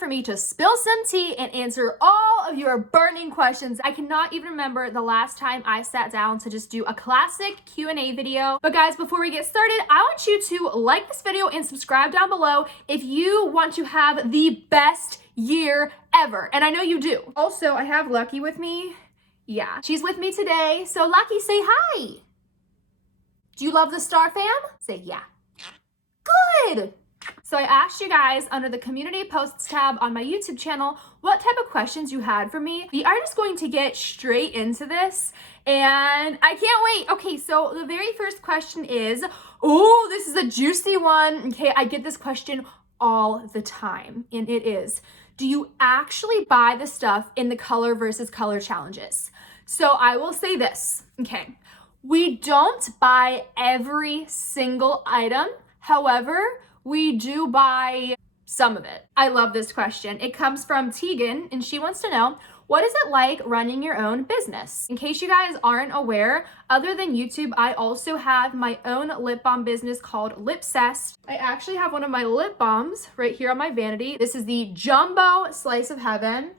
for me to spill some tea and answer all of your burning questions. I cannot even remember the last time I sat down to just do a classic Q&A video. But guys, before we get started, I want you to like this video and subscribe down below if you want to have the best year ever. And I know you do. Also, I have Lucky with me. Yeah, she's with me today. So Lucky, say hi. Do you love the Star fam? Say yeah. Good. So I asked you guys under the community posts tab on my YouTube channel what type of questions you had for me. We are just going to get straight into this and I can't wait. Okay, so the very first question is, oh, this is a juicy one. Okay, I get this question all the time and it is, do you actually buy the stuff in the color versus color challenges? So I will say this, okay, we don't buy every single item. However, we do buy some of it. I love this question. It comes from Tegan, and she wants to know, what is it like running your own business? In case you guys aren't aware, other than YouTube, I also have my own lip balm business called Lipsessed. I actually have one of my lip balms right here on my vanity. This is the Jumbo Slice of Heaven.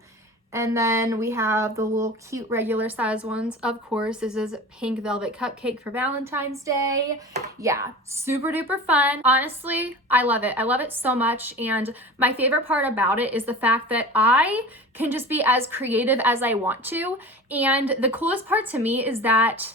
And then we have the little cute regular size ones. Of course, this is Pink Velvet Cupcake for Valentine's Day. Yeah, super duper fun. Honestly, I love it. I love it so much. And my favorite part about it is the fact that I can just be as creative as I want to. And the coolest part to me is that,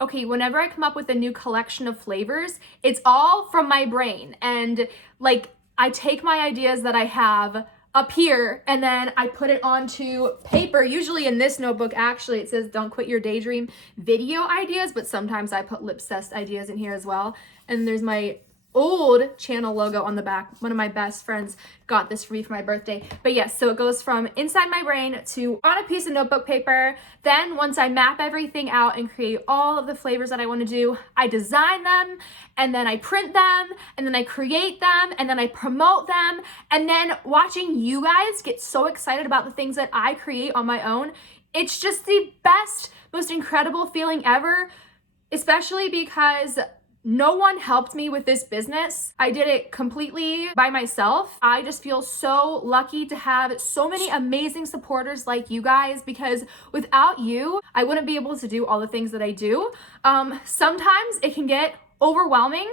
okay, whenever I come up with a new collection of flavors, it's all from my brain. And like, I take my ideas that I have up here and then I put it onto paper. Usually in this notebook, actually, it says don't quit your daydream video ideas, but sometimes I put Lipsessed ideas in here as well. And there's my old channel logo on the back. One of my best friends got this for me for my birthday. But yes, so it goes from inside my brain to on a piece of notebook paper. Then once I map everything out and create all of the flavors that I want to do, I design them and then I print them and then I create them and then I promote them. And then watching you guys get so excited about the things that I create on my own, it's just the best, most incredible feeling ever, especially because no one helped me with this business. I did it completely by myself. I just feel so lucky to have so many amazing supporters like you guys, because without you, I wouldn't be able to do all the things that I do. Sometimes it can get overwhelming,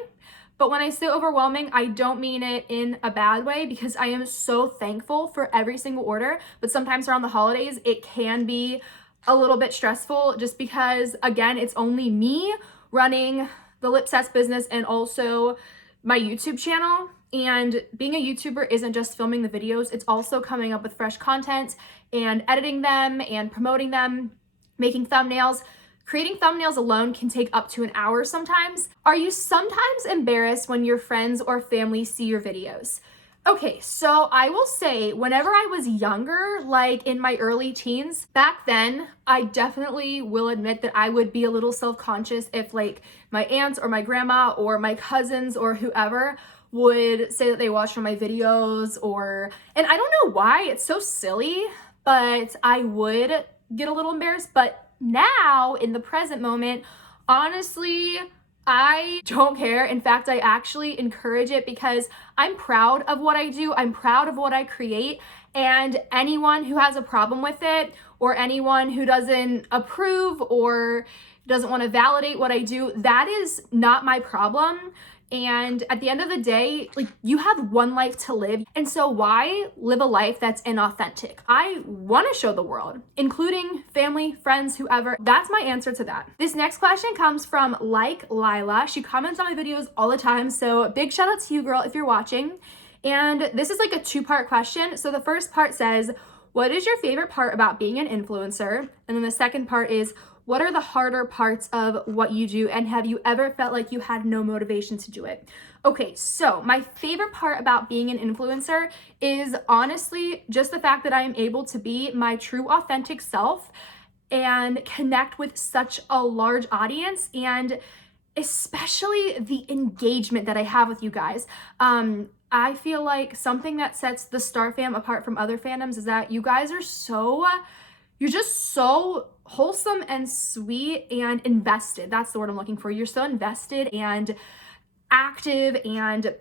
but when I say overwhelming, I don't mean it in a bad way, because I am so thankful for every single order. But sometimes around the holidays, it can be a little bit stressful just because, again, it's only me running the Lipsessed business and also my YouTube channel. And being a YouTuber isn't just filming the videos, it's also coming up with fresh content and editing them and promoting them, making thumbnails. Creating thumbnails alone can take up to an hour sometimes. Are you sometimes embarrassed when your friends or family see your videos? Okay, so I will say whenever I was younger, like in my early teens, back then, I definitely will admit that I would be a little self-conscious if like my aunts or my grandma or my cousins or whoever would say that they watched one of my videos and I don't know why, it's so silly, but I would get a little embarrassed. But now in the present moment, honestly, I don't care. In fact, I actually encourage it because I'm proud of what I do. I'm proud of what I create. And anyone who has a problem with it or anyone who doesn't approve or doesn't want to validate what I do, that is not my problem. And at the end of the day, like, you have one life to live. And so why live a life that's inauthentic? I want to show the world, including family, friends, whoever. That's my answer to that. This next question comes from Like Lila. She comments on my videos all the time. So big shout out to you, girl, if you're watching. And this is like a two-part question. So the first part says, what is your favorite part about being an influencer? And then the second part is, what are the harder parts of what you do, and have you ever felt like you had no motivation to do it? Okay, so my favorite part about being an influencer is honestly just the fact that I am able to be my true authentic self and connect with such a large audience, and especially the engagement that I have with you guys. I feel like something that sets the Star Fam apart from other fandoms is that you guys are you're just so wholesome and sweet and invested. That's the word I'm looking for. You're so invested and active and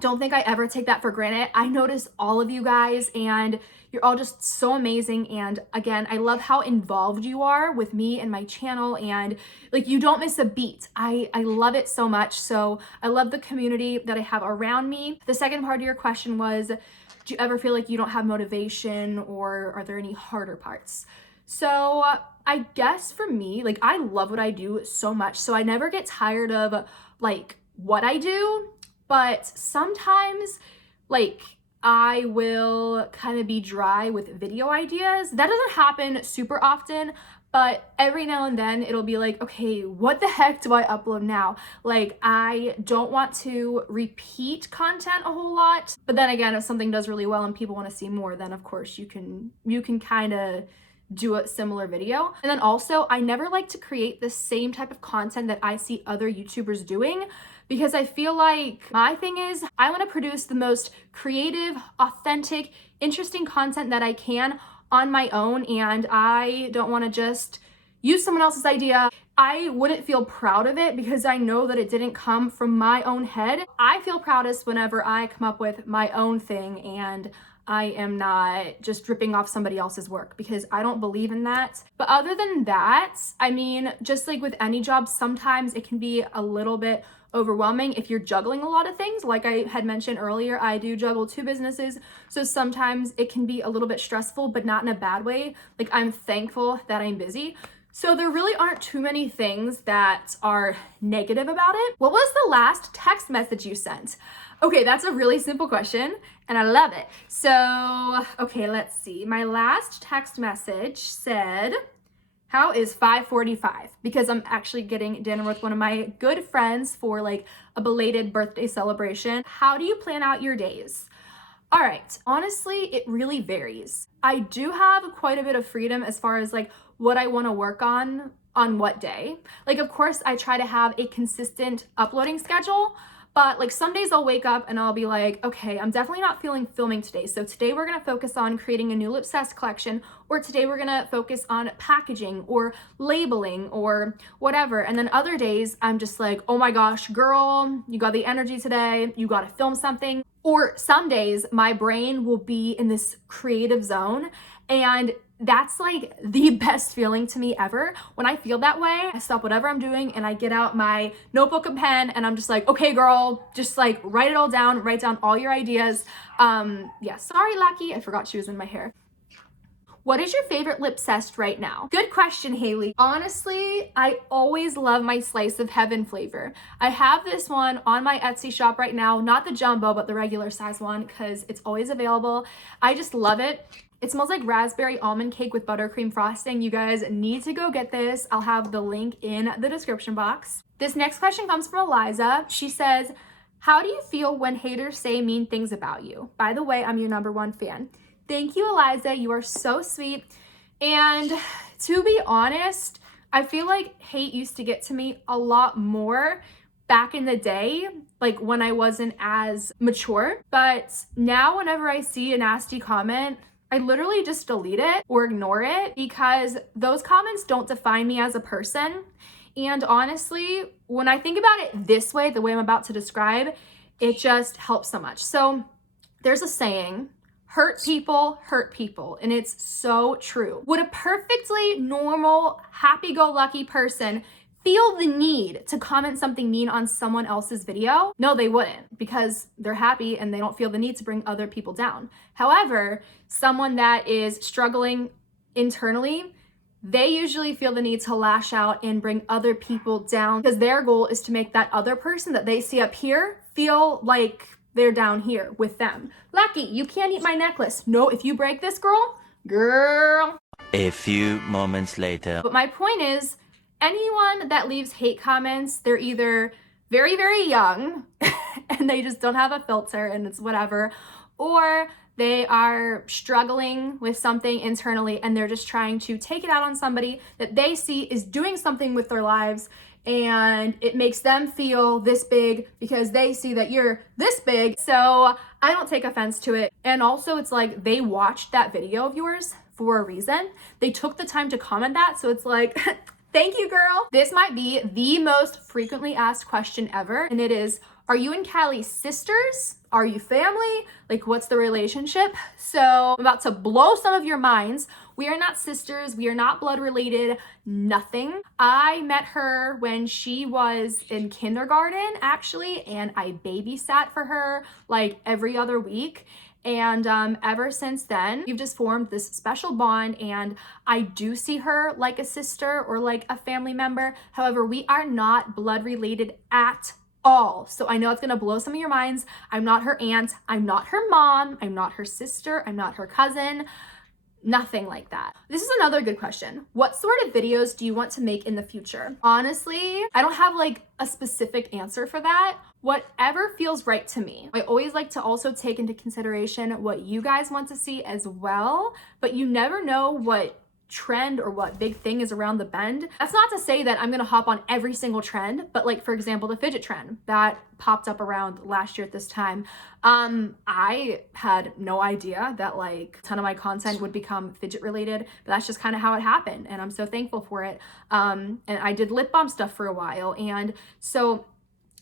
don't think I ever take that for granted. I notice all of you guys and you're all just so amazing. And again, I love how involved you are with me and my channel, and like you don't miss a beat. I love it so much. So I love the community that I have around me. The second part of your question was, do you ever feel like you don't have motivation, or are there any harder parts? So I guess for me, like I love what I do so much. So I never get tired of like what I do, but sometimes like I will kind of be dry with video ideas. That doesn't happen super often, but every now and then it'll be like, okay, what the heck do I upload now? Like I don't want to repeat content a whole lot, but then again, if something does really well and people want to see more, then of course you can kind of do a similar video. And then also, I never like to create the same type of content that I see other YouTubers doing, because I feel like my thing is I want to produce the most creative, authentic, interesting content that I can on my own, and I don't want to just use someone else's idea. I wouldn't feel proud of it because I know that it didn't come from my own head. I feel proudest whenever I come up with my own thing and I am not just ripping off somebody else's work, because I don't believe in that. But other than that, I mean, just like with any job, sometimes it can be a little bit overwhelming if you're juggling a lot of things. Like I had mentioned earlier, I do juggle 2 businesses. So sometimes it can be a little bit stressful, but not in a bad way. Like I'm thankful that I'm busy. So there really aren't too many things that are negative about it. What was the last text message you sent? Okay, that's a really simple question and I love it. So, okay, let's see. My last text message said, how is 5:45? Because I'm actually getting dinner with one of my good friends for like a belated birthday celebration. How do you plan out your days? All right, honestly, it really varies. I do have quite a bit of freedom as far as like what I want to work on what day. Like, of course, I try to have a consistent uploading schedule, but like some days I'll wake up and I'll be like, okay, I'm definitely not feeling filming today. So today we're gonna focus on creating a new Lipsest collection, or today we're gonna focus on packaging or labeling or whatever. And then other days I'm just like, oh my gosh, girl, you got the energy today, you gotta film something. Or some days my brain will be in this creative zone, and that's like the best feeling to me ever. When I feel that way, I stop whatever I'm doing and I get out my notebook and pen and I'm just like, okay, girl, just like write it all down, write down all your ideas. Yeah, sorry, Lucky, I forgot she was in my hair. What is your favorite Lipsest right now? Good question, Haley. Honestly, I always love my Slice of Heaven flavor. I have this one on my Etsy shop right now, not the jumbo, but the regular size one, because it's always available. I just love it. It smells like raspberry almond cake with buttercream frosting. You guys need to go get this. I'll have the link in the description box. This next question comes from Eliza. She says, how do you feel when haters say mean things about you? By the way, I'm your #1 fan. Thank you, Eliza. You are so sweet. And to be honest, I feel like hate used to get to me a lot more back in the day, like when I wasn't as mature. But now whenever I see a nasty comment, I literally just delete it or ignore it, because those comments don't define me as a person. And honestly, when I think about it this way, the way I'm about to describe, it just helps so much. So there's a saying, hurt people, and it's so true. Would a perfectly normal, happy-go-lucky person feel the need to comment something mean on someone else's video? No, they wouldn't, because they're happy and they don't feel the need to bring other people down. However, someone that is struggling internally, they usually feel the need to lash out and bring other people down, because their goal is to make that other person that they see up here feel like they're down here with them. Lucky, you can't eat my necklace. No, if you break this, girl. A few moments later. But my point is, anyone that leaves hate comments, they're either very, very young and they just don't have a filter and it's whatever, or they are struggling with something internally and they're just trying to take it out on somebody that they see is doing something with their lives, and it makes them feel this big because they see that you're this big. So I don't take offense to it. And also it's like they watched that video of yours for a reason. They took the time to comment that. So it's like, thank you, girl. This might be the most frequently asked question ever. And it is, Are you and Cali sisters? Are you family? Like, what's the relationship? So I'm about to blow some of your minds. We are not sisters. We are not blood related. Nothing. I met her when she was in kindergarten, actually, and I babysat for her like every other week. And ever since then, we've just formed this special bond, and I do see her like a sister or like a family member. However, we are not blood related at all. So I know it's gonna blow some of your minds. I'm not her aunt. I'm not her mom. I'm not her sister. I'm not her cousin. Nothing like that. This is another good question. What sort of videos do you want to make in the future? Honestly, I don't have like a specific answer for that. Whatever feels right to me. I always like to also take into consideration what you guys want to see as well, but you never know what trend or what big thing is around the bend. That's not to say that I'm gonna hop on every single trend, but like, for example, the fidget trend that popped up around last year at this time. I had no idea that like a ton of my content would become fidget related, but that's just kind of how it happened, and I'm so thankful for it. And I did lip balm stuff for a while, and so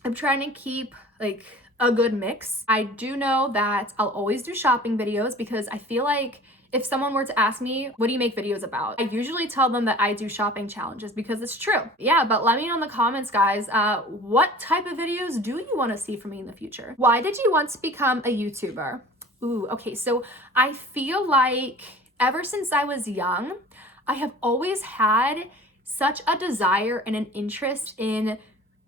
I'm trying to keep like a good mix. I do know that I'll always do shopping videos because I feel like if someone were to ask me, what do you make videos about? I usually tell them that I do shopping challenges because it's true. Yeah, but let me know in the comments, guys, what type of videos do you want to see from me in the future? Why did you want to become a YouTuber? Ooh, okay, so I feel like ever since I was young, I have always had such a desire and an interest in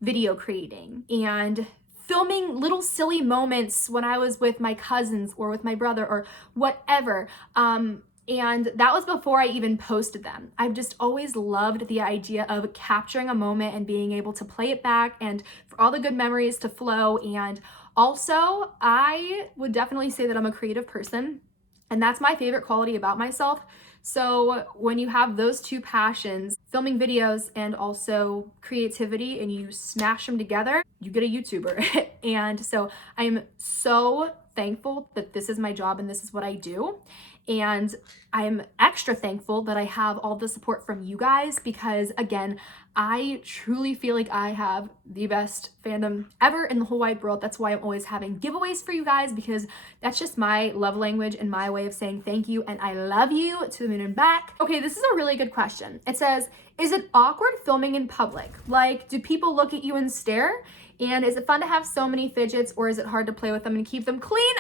video creating and filming little silly moments when I was with my cousins or with my brother or whatever. And that was before I even posted them. I've just always loved the idea of capturing a moment and being able to play it back and for all the good memories to flow. And also, I would definitely say that I'm a creative person, and that's my favorite quality about myself. So when you have those two passions, filming videos and also creativity, and you smash them together, you get a YouTuber. And so I'm so thankful that this is my job and this is what I do. And I'm extra thankful that I have all the support from you guys because, again, I truly feel like I have the best fandom ever in the whole wide world. That's why I'm always having giveaways for you guys, because that's just my love language and my way of saying thank you and I love you to the moon and back. Okay, this is a really good question. It says, is it awkward filming in public? Like, do people look at you and stare? And is it fun to have so many fidgets, or is it hard to play with them and keep them clean?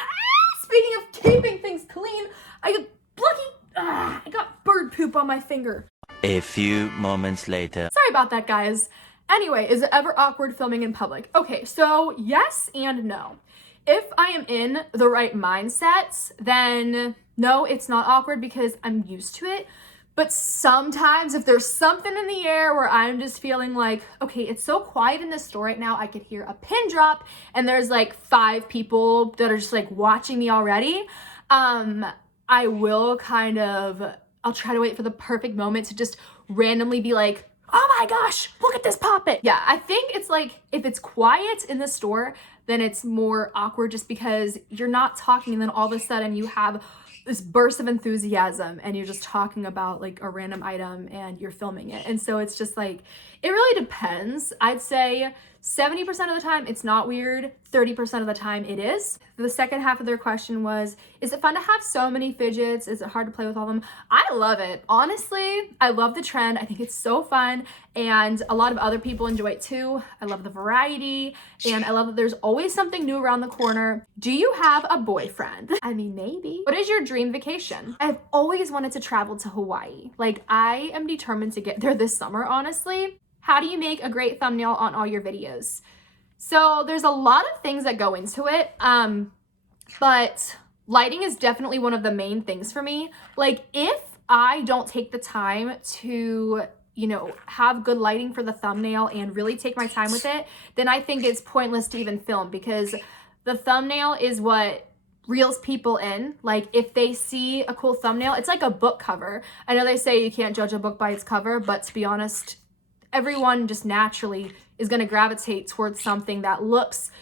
Speaking of keeping things clean, I got bird poop on my finger. A few moments later. Sorry about that, guys. Anyway, is it ever awkward filming in public? Okay, so yes and no. If I am in the right mindset, then no, it's not awkward because I'm used to it. But sometimes if there's something in the air where I'm just feeling like, okay, it's so quiet in this store right now, I could hear a pin drop and there's like 5 people that are just like watching me already, I will I'll try to wait for the perfect moment to just randomly be like, oh my gosh, look at this poppet. Yeah, I think it's like, if it's quiet in the store, then it's more awkward just because you're not talking and then all of a sudden you have this burst of enthusiasm and you're just talking about like a random item and you're filming it. And so it's just like, it really depends. I'd say 70% of the time it's not weird, 30% of the time it is. The second half of their question was, is it fun to have so many fidgets? Is it hard to play with all of them? I love it. Honestly, I love the trend. I think it's so fun and a lot of other people enjoy it too. I love the variety and I love that there's always something new around the corner. Do you have a boyfriend? I mean, maybe. What is your dream vacation? I've always wanted to travel to Hawaii. Like, I am determined to get there this summer, honestly. How do you make a great thumbnail on all your videos? So there's a lot of things that go into it, but lighting is definitely one of the main things for me. Like, if I don't take the time to, you know, have good lighting for the thumbnail and really take my time with it, then I think it's pointless to even film, because the thumbnail is what reels people in. Like, if they see a cool thumbnail, it's like a book cover. I know they say you can't judge a book by its cover, but to be honest, everyone just naturally is going to gravitate towards something that looks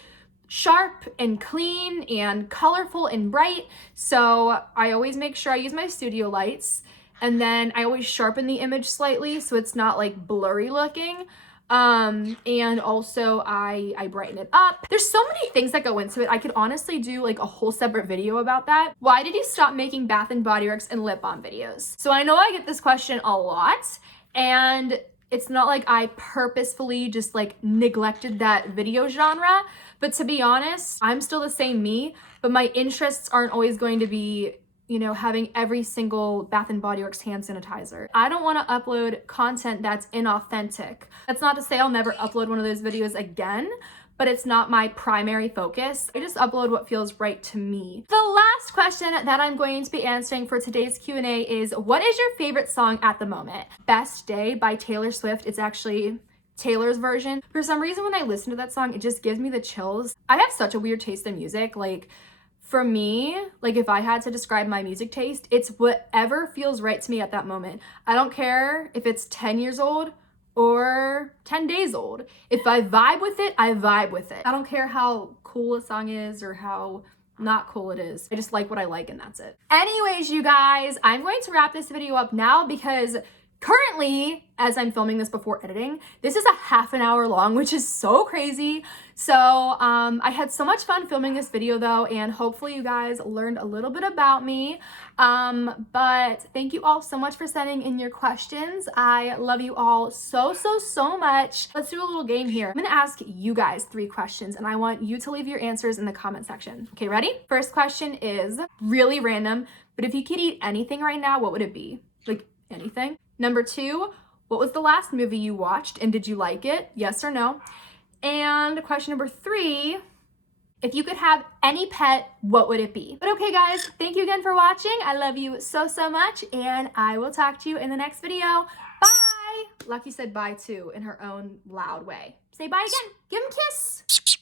sharp and clean and colorful and bright. So I always make sure I use my studio lights, and then I always sharpen the image slightly so it's not like blurry looking. And also I brighten it up. There's so many things that go into it. I could honestly do like a whole separate video about that. Why did you stop making Bath and Body Works and lip balm videos? So I know I get this question a lot, and it's not like I purposefully just like neglected that video genre, but to be honest, I'm still the same me, but my interests aren't always going to be, you know, having every single Bath and Body Works hand sanitizer. I don't want to upload content that's inauthentic. That's not to say I'll never upload one of those videos again, but it's not my primary focus. I just upload what feels right to me. The last question that I'm going to be answering for today's Q&A is, what is your favorite song at the moment? Best Day by Taylor Swift. It's actually Taylor's version. For some reason, when I listen to that song, it just gives me the chills. I have such a weird taste in music. Like, for me, like if I had to describe my music taste, it's whatever feels right to me at that moment. I don't care if it's 10 years old or 10 days old. If I vibe with it, I vibe with it. I don't care how cool a song is or how not cool it is. I just like what I like, and that's it. Anyways, you guys, I'm going to wrap this video up now because currently, as I'm filming this before editing, this is a half an hour long, which is so crazy. So I had so much fun filming this video though, and hopefully you guys learned a little bit about me. But thank you all so much for sending in your questions. I love you all so much. Let's do a little game here. I'm gonna ask you guys 3 questions, and I want you to leave your answers in the comment section. Okay, ready? First question is really random, but if you could eat anything right now, what would it be? Like anything. Number 2, what was the last movie you watched and did you like it? Yes or no? And question number 3, if you could have any pet, what would it be? But okay guys, thank you again for watching. I love you so much, and I will talk to you in the next video. Bye! Lucky said bye too in her own loud way. Say bye again. Give him a kiss.